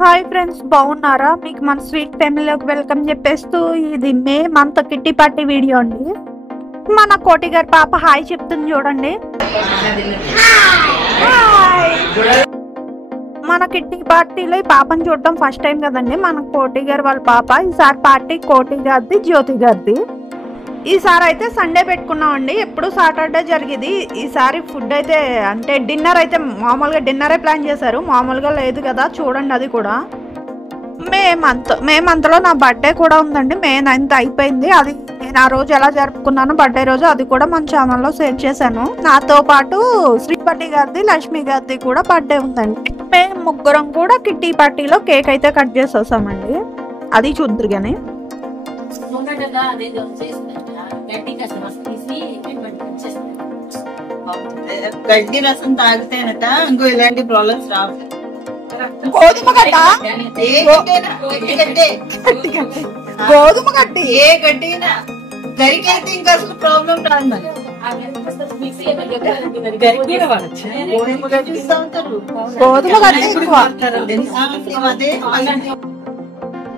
Hi friends, బాగున్నారా? మీకు మన స్వీట్ ఫ్యామిలీలోకి వెల్కమ్ చెప్పేస్తూ ఇది May month kitty party video అండి. మన కోటి గారి పాప హాయ్ చెప్తుంది చూడండి. మన కిట్టి పార్టీలో ఈ పాపని చూడటం ఫస్ట్ టైం కదండి. మన కోటి గారి వాళ్ళ పాప. ఈసారి పార్టీ కోటి గారిది, జ్యోతి గారిది. ఈసారి అయితే సండే పెట్టుకున్నామండి. ఎప్పుడు సాటర్డే జరిగేది. ఈసారి ఫుడ్ అయితే అంటే డిన్నర్ అయితే మామూలుగా డిన్నరే ప్లాన్ చేశారు, మామూలుగా లేదు కదా. చూడండి, అది కూడా మే మంత్లో నా బర్త్డే కూడా ఉందండి. మే 9th అయిపోయింది. అది నేను ఆ రోజు ఎలా జరుపుకున్నాను బర్త్డే రోజు, అది కూడా మన ఛానల్లో షేర్ చేశాను. నాతో పాటు శ్రీపతి గారిది, లక్ష్మి గారిది కూడా బర్త్డే ఉందండి. మేము ముగ్గురం కూడా కిట్టి పార్టీలో కేక్ అయితే కట్ చేసేసామండి. అది చూద్దరు కానీ గడ్డి రసం తాగితేనట ఇంకో ఇలాంటి ప్రాబ్లమ్స్ రావు. గోధుమ గడ్డి ఏ గడ్డి అయినా గరికైతే ఇంకా అసలు ప్రాబ్లం రాదు. మరి గోధుమ గడ్డి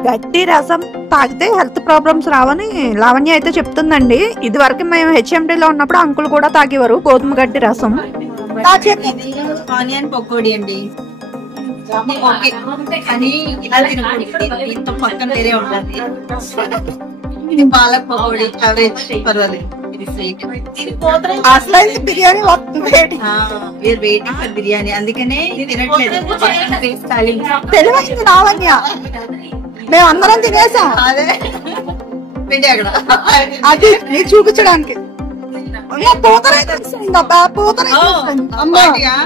గడ్డి రసం తాగితే హెల్త్ ప్రాబ్లమ్స్ రావని లావణ్య అయితే చెప్తుందండి. ఇది వరకు మేము హెచ్ఎండిలో ఉన్నప్పుడు అంకుల్ కూడా తాగేవారు గోధుమ గడ్డి రసం. ఆనియన్ పకోడీ అండి. కానీ ఇలా దీంతో పక్కన వేరే ఉంటుంది. ఇది పాలక్ పకోడీ, అవరేజ్ పర్వాలేదు. ఇది sweet. Biryani waiting for biryani, అందుకనే తినట్లేదు. తెలివైంది లావణ్య. మేము అందరం తినేసాం. అదే అక్కడ అది నీ చూపించడానికి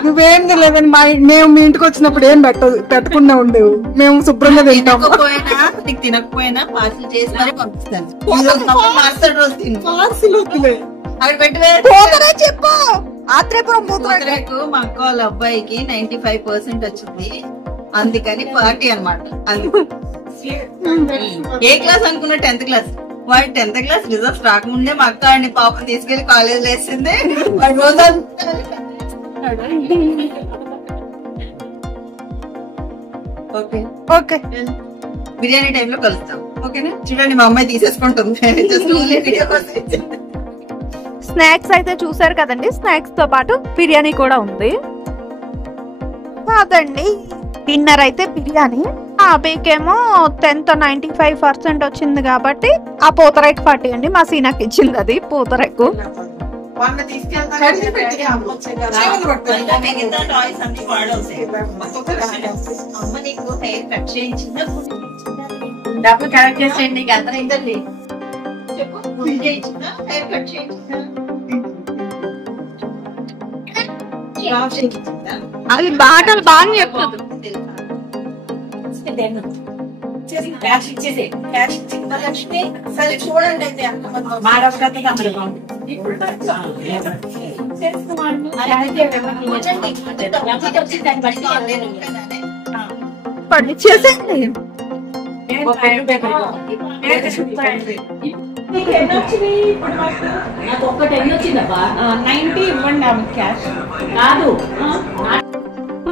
నువ్వేం తెలియదని మేము మీ ఇంటికి వచ్చినప్పుడు ఏం పెట్టకుండా ఉండేవు. మేము శుభ్రంగా తింటాము. నీకు తినకపోయినా పార్సల్ చేసి మరి పంపిస్తాను. అక్కడ పెట్టి చెప్పు. ఆత్రేపురం పూతరేకు మా అక్క వాళ్ళ అబ్బాయికి 95% వచ్చింది, అందుకని పార్టీ అనమాట. ఏ క్లాస్ అనుకున్నా? 10th class. వాడు 10th క్లాస్ రిజల్ట్స్ రాకముందే మా అక్క అని పాపం తీసుకెళ్లి కాలేజ్ వేసింది. ఓకే, బిర్యానీ టైంలో కలుస్తాం. ఓకేనా? చూడండి, మా అమ్మాయి తీసేసుకుంటుంది. స్నాక్స్ అయితే చూసారు కదండి. స్నాక్స్ తో పాటు బిర్యానీ కూడా ఉంది కాదండి. డిన్నర్ అయితే బిర్యానీ. అబ్బాయికేమో 10th 95% వచ్చింది కాబట్టి ఆ పూతరేకు పార్టీ అండి. మా సీనాకి ఇచ్చింది అది పూతరేకు. డబ్బులు కరెక్ట్ చేసేయండి. అది మాటలు బాగా చెప్తుంది. చూడండి చేసేయండి.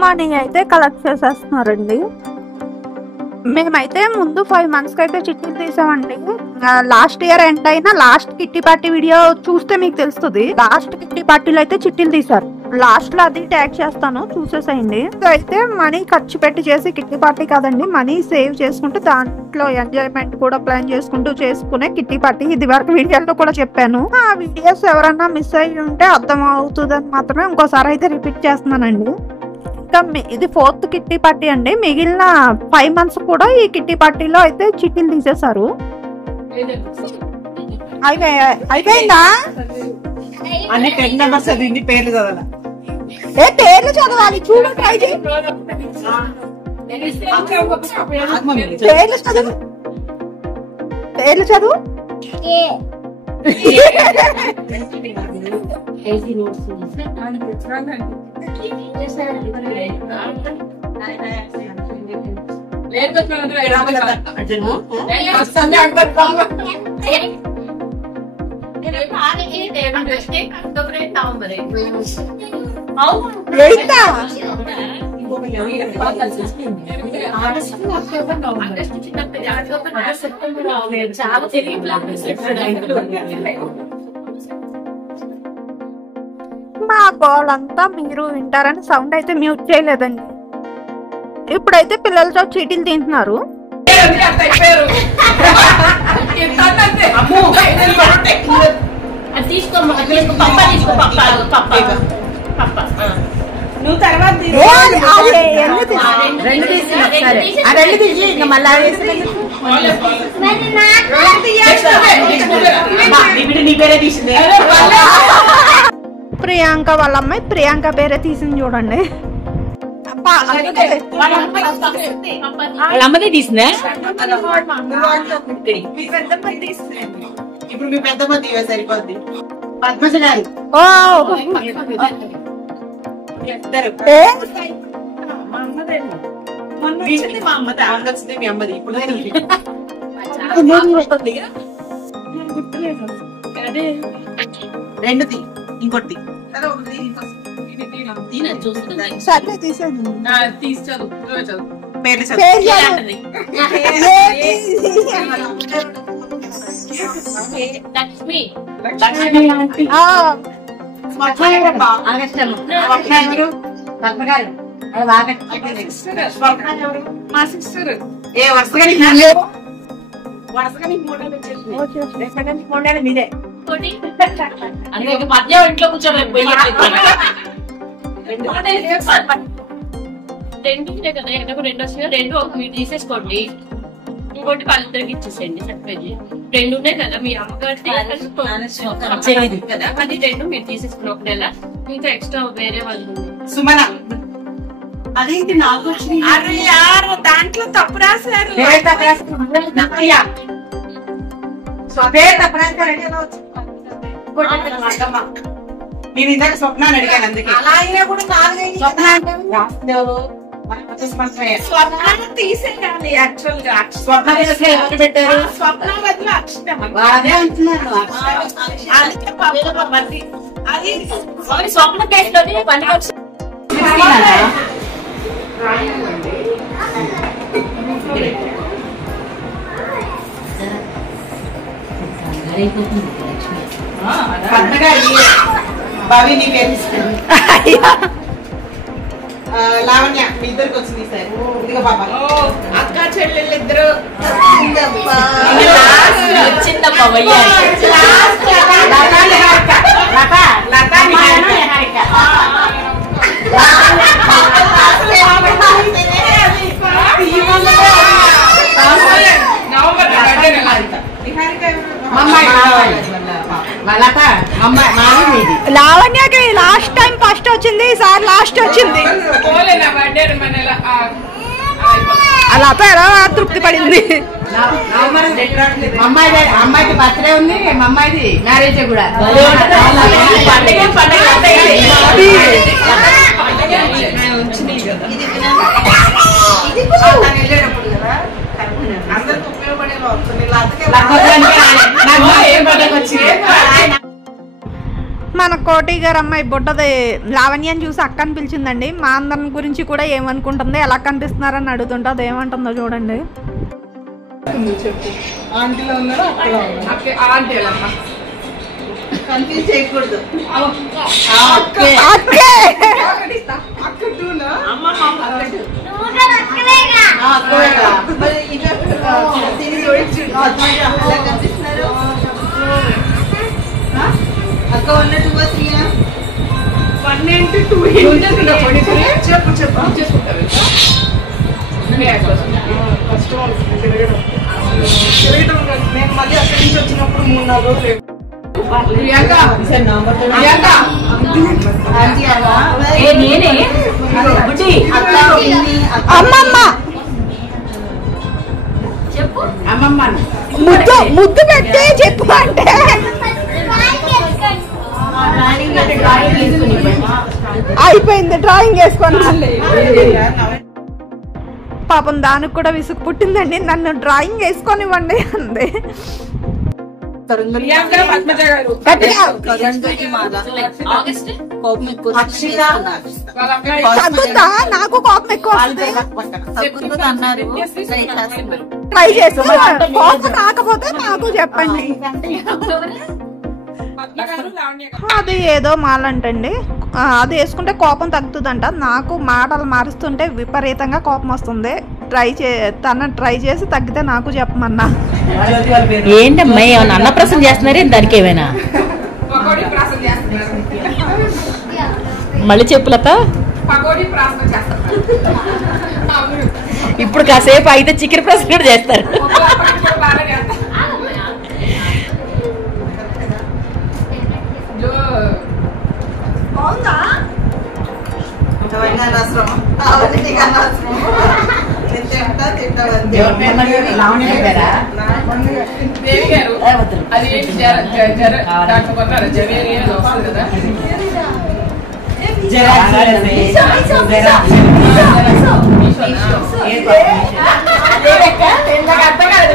మనీ అయితే కలెక్ట్ చేసేస్తున్నారండి. మేమైతే ముందు 5 months కి అయితే చిట్టీలు తీసామండి. లాస్ట్ ఇయర్ ఎండ్ అయినా లాస్ట్ కిట్టి పార్టీ వీడియో చూస్తే మీకు తెలుస్తుంది. లాస్ట్ కిట్టి పార్టీలో అయితే చిట్టీలు తీసారు. లాస్ట్ లో అది ట్యాగ్ చేస్తాను, చూసేసేయండి. అయితే మనీ ఖర్చు పెట్టి చేసి కిట్టి పార్టీ కాదండి, మనీ సేవ్ చేసుకుంటూ దాంట్లో ఎంజాయ్మెంట్ కూడా ప్లాన్ చేసుకుంటూ చేసుకునే కిట్టి పార్టీ. ఇది వరకు వీడియోలో కూడా చెప్పాను. ఆ వీడియోస్ ఎవరన్నా మిస్ అయ్యి ఉంటే అర్థం అవుతుందని మాత్రమే ఇంకోసారి అయితే రిపీట్ చేస్తున్నానండి. ఇది 4th కిట్టి పార్టీ అండి. మిగిలిన 5 months కూడా ఈ కిట్టి పార్టీలో అయితే చిట్టీలు తీసేశారు. అయిపోయిందా? అన్ని 10 numbers చదివింది, పేర్లు చదవాలా? పేర్లు చదవాలి. చూడు, ట్రై చేయి. పేర్లు చదువు. మా గోలంతా మీరు వింటారని సౌండ్ అయితే మ్యూట్ చేయలేదండి. ఇప్పుడైతే పిల్లలతో చీటీలు తింటున్నారు. నువ్వు తర్వాత ప్రియాంక వాళ్ళ అమ్మాయి ప్రియాంక పేరే తీసింది చూడండి. ఇప్పుడు మీ పెద్ద మంది సరిపోద్ది. పద్మజ గారు మా అమ్మది ఆగొచ్చింది. మీ అమ్మది ఇప్పుడు రెండుది ఇంకోటి పేరు లక్ష్మి మా సిస్టర్ ఏ వరుసగా మూడేళ్ళు మీదే అందుకే మధ్య ఇంట్లో కూర్చోలేదు రెండు కదా ఎక్కడకు రెండు వచ్చినా రెండు ఒక మీరు తీసేసుకోండి, ఇంకోటి వాళ్ళిద్దరికి ఇచ్చేసేయండి. చెప్పేది రెండు ఉన్నాయి కదా మీ అమ్మగారి కదా, అది రెండు మీరు తీసేసుకుని ఒక నెల, ఇంకా ఎక్స్ట్రా వేరే వాళ్ళు సుమన. అదేంటి నాకు అరే యారు దాంట్లో తప్పు రాశారు. నేను ఇందాక స్వప్నాన్ని అడిగాను, అందుకే అలా అయినా కూడా స్వప్నాన్ని తీసేయాలి. యాక్చువల్ గా స్వప్న పెట్టారు, స్వప్న బదులు అది స్వప్న కేసులోని పని బావి నీ పేరు లావణ్య మీ ఇద్దరికి వచ్చింది సార్. ఇదిగో బాబా అక్క చెల్లెళ్ళు ఇద్దరు వచ్చిందమ్మా లావణ్యకి లాస్ట్ టైం ఫస్ట్ వచ్చింది, ఈసారి లాస్ట్ వచ్చింది. అలా ఎలా తృప్తి పడింది. అమ్మాయికి బర్త్డే ఉంది, మా అమ్మాయిది మ్యారేజ్ కూడా. అందరికి ఉపయోగపడేలా మన కోటి గారు అమ్మాయి బుడ్డది లావణ్యని చూసి అక్క అని పిలిచిందండి. మా అందరి గురించి కూడా ఏమనుకుంటుందో, ఎలా కనిపిస్తున్నారని అడుగుతుంటుంది, ఏమంటుందో చూడండి. ఆంటీలో ఉన్నారా అక్కడ కన్ఫ్యూజ్ చేయకూడదు. అక్క ఉన్నట్టు చెప్పు చెప్పు నేను మళ్ళీ అక్కడి నుంచి వచ్చినప్పుడు 3-4 రోజులు అమ్మమ్మ ముద్దు పెట్టి చెప్పు అంటే అయిపోయింది. డ్రాయింగ్ వేసుకొని పాపం దానికి కూడా విసుగు పుట్టిందండి. నన్ను డ్రాయింగ్ వేసుకొనివ్వండి అంది. ఆగస్ట్ కోపం ఎక్కువ తగ్గుతా, నాకు కోపం ఎక్కువ తగ్గుతుంది అన్నారు. ట్రై చేసి కోపం రాకపోతే నాకు చెప్పండి. అది ఏదో మాలంటండి, అది వేసుకుంటే కోపం తగ్గుతుందంట. నాకు మాటలు మారుస్తుంటే విపరీతంగా కోపం వస్తుంది. ట్రై చేసి తగ్గితే నాకు చెప్పమన్నా. ఏంటమ్మా ఏమన్నా అన్నప్రసం చేస్తున్నారే దానికి ఏమైనా మళ్ళీ చెప్పులత ఇప్పుడు కాసేపు అయితే చికెన్ ప్రసం కూడా చేస్తారు.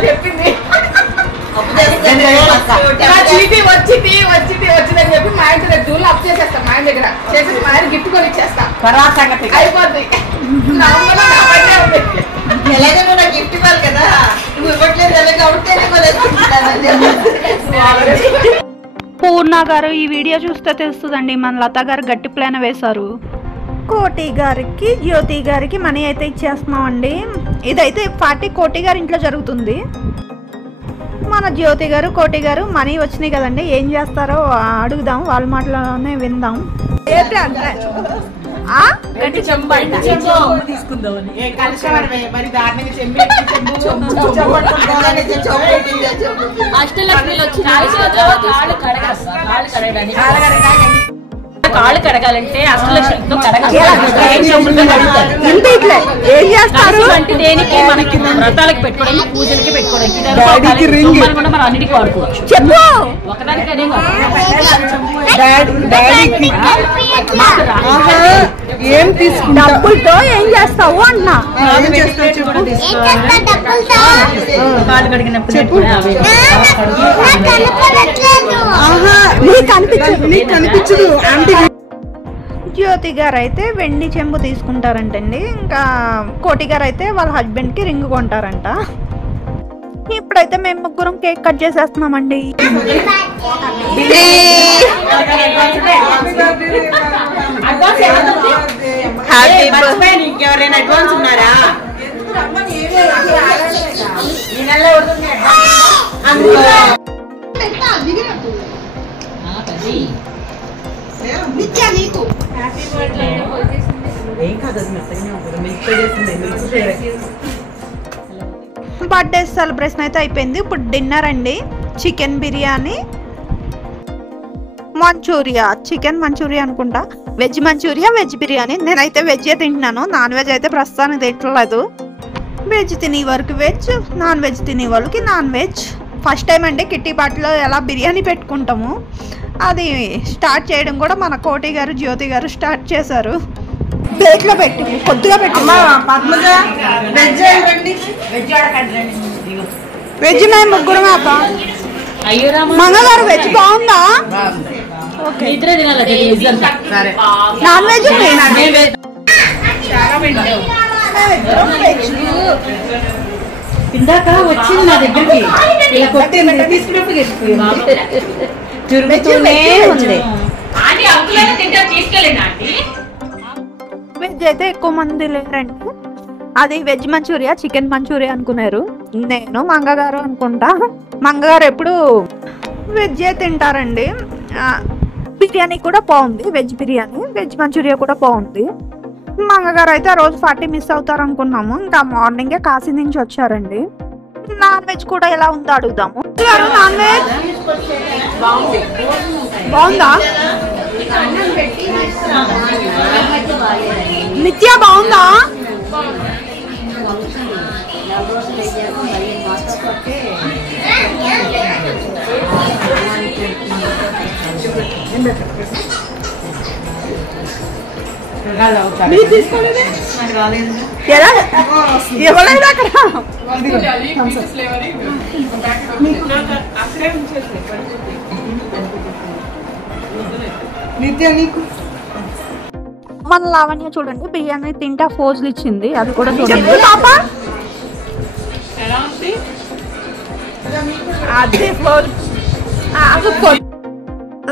చెప్పింది వచ్చిందని చెప్పి మా ఇంటి దగ్గర దూరం అప్ చేసేస్తాం. మా ఇంటి దగ్గర చేసేసి మా ఆయన గిఫ్ట్ కొని ఇచ్చేస్తాం. అయిపోద్ది. ఎలాగో నాకు గిఫ్ట్ ఇవ్వాలి కదా, నువ్వు ఇవ్వట్లేదు ఎలాగ ఉంటేనే పూర్ణ గారు ఈ వీడియో చూస్తే తెలుస్తుందండి, మన లత గారు గట్టి ప్లాన్ వేశారు. కోటి గారికి జ్యోతి గారికి మనీ అయితే ఇచ్చేస్తున్నామండి. ఇదైతే పార్టీ కోటి గారి ఇంట్లో జరుగుతుంది. మన జ్యోతి గారు కోటి గారు మనీ వచ్చినాయి కదండి, ఏం చేస్తారో అడుగుదాం, వాళ్ళ మాటలోనే విందాం. కాళ్ళు కడగాలంటే అష్టలక్ష్మితో ఏం చేస్తారు అంటే దేనికి మనకి వ్రతాలకి పెట్టుకోవడానికి పూజలకి పెట్టుకోవడానికి మనం అన్నిటికీ వాడుకోవచ్చు. చెప్పు. ఒకదానికనే ఏం తీసుకుంటా డబ్బులతో ఏం చేస్తావు అన్నా. కాళ్ళు కడిగినప్పుడు నీకు కనిపించదు. జ్యోతి గారు అయితే వెండి చెంబు తీసుకుంటారంటండి. ఇంకా కోటి గారు అయితే వాళ్ళ హస్బెండ్ కి రింగ్ కొంటారంట. ఇప్పుడైతే మేము ముగ్గురం కేక్ కట్ చేసేస్తున్నామండి. ఇంకెవరైనా అడ్వాన్స్ ఉన్నారా? బర్త్డే సెలబ్రేషన్ అయితే అయిపోయింది. ఇప్పుడు డిన్నర్ అండి. Chicken biryani, manchurian, chicken manchurian అనుకుంటా, వెజ్ మంచూరియా, వెజ్ బిర్యానీ. నేనైతే వెజ్ తింటున్నాను, నాన్ వెజ్ అయితే ప్రస్తుతానికి తింటలేదు. వెజ్ తినే వరకు వెజ్, నాన్ వెజ్ తినే వాళ్ళకి నాన్ వెజ్. ఫస్ట్ టైం అండి కిట్టి పార్టీలో ఎలా బిర్యానీ పెట్టుకుంటాము, అది స్టార్ట్ చేయడం కూడా మన కోటి గారు జ్యోతి గారు స్టార్ట్ చేశారు. ప్లేట్లో పెట్టి కొద్దిగా పెట్టి వెజ్ మేము ముగ్గురమే అబ్బా. మంగగారు వెజ్ బాగుందా? నాన్ వెజ్ ఇందాక వచ్చింది నా దగ్గరికి, ఇలా కొట్టింది తీసుకున్నప్పుడు తిరుగుతూనే ఉంది. వెజ్ అయితే ఎక్కువ మంది లేరండి. అది వెజ్ మంచూరియా, చికెన్ మంచూరియా అనుకున్నారు. నేను మంగగారు అనుకుంటా. మంగగారు ఎప్పుడు వెజ్ తింటారండి. బిర్యానీ కూడా బాగుంది, వెజ్ బిర్యానీ, వెజ్ మంచూరియా కూడా బాగుంది. మంగగారు అయితే ఆ రోజు పార్టీ మిస్ అవుతారు అనుకున్నాము. ఇంకా మార్నింగే కాశీ నుంచి వచ్చారండి. నాన్ వెజ్ కూడా ఎలా ఉందో అడుగుదాము. నాన్ వెజ్ బాగుందా? నిత్య బాగుందా? ఎవరైనా అక్కడ నిత్య నీకు మన లావణ్య చూడండి బిర్యానీ తింటా ఫోజులు ఇచ్చింది, అది కూడా చూడండి. ఎలా ఉంది? అది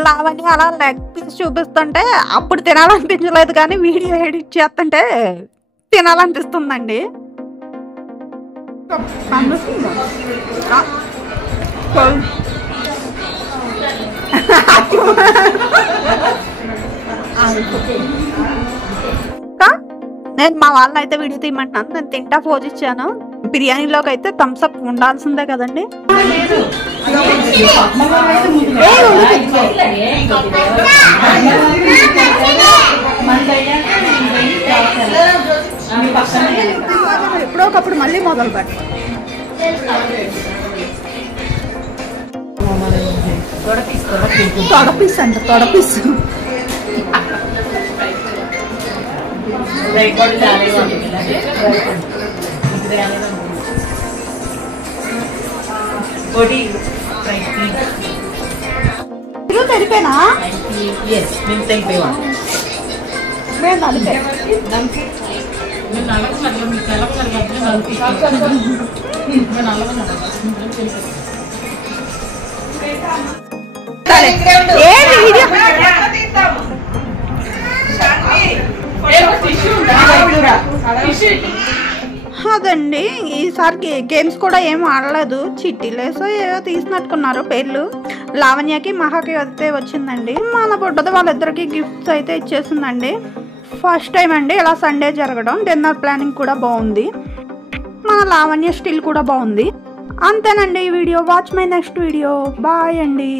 లావణ్య అలా లెగ్ పీస్ చూపిస్తుంటే అప్పుడు తినాలనిపించలేదు, కానీ వీడియో ఎడిట్ చేస్తుంటే తినాలనిపిస్తుందండి. నేను మా వాళ్ళని అయితే వీడియో తీయమంటున్నాను, నేను తింటా ఫోజ్ ఇచ్చాను. బిర్యానీలోకి అయితే థమ్స్ అప్ ఉండాల్సిందే కదండి. ఎప్పుడో ఒకప్పుడు మళ్ళీ మొదలు పెట్టి తొడపీస్ అంట, తొడపీస్. తెలిపేనా అదండి. ఈసారి గేమ్స్ కూడా ఏం ఆడలేదు, చిట్టీలేసో ఏవో తీసినట్టుకున్నారు పేర్లు. లావణ్యకి మహాకి అయితే వచ్చిందండి, మన బుడ్డది వాళ్ళిద్దరికి గిఫ్ట్స్ అయితే ఇచ్చేసిందండి. ఫస్ట్ టైం అండి ఇలా సండే జరగడం. డిన్నర్ ప్లానింగ్ కూడా బాగుంది, మన లావణ్య స్టిల్ కూడా బాగుంది. అంతేనండి ఈ video. Watch my next video. Bye అండి.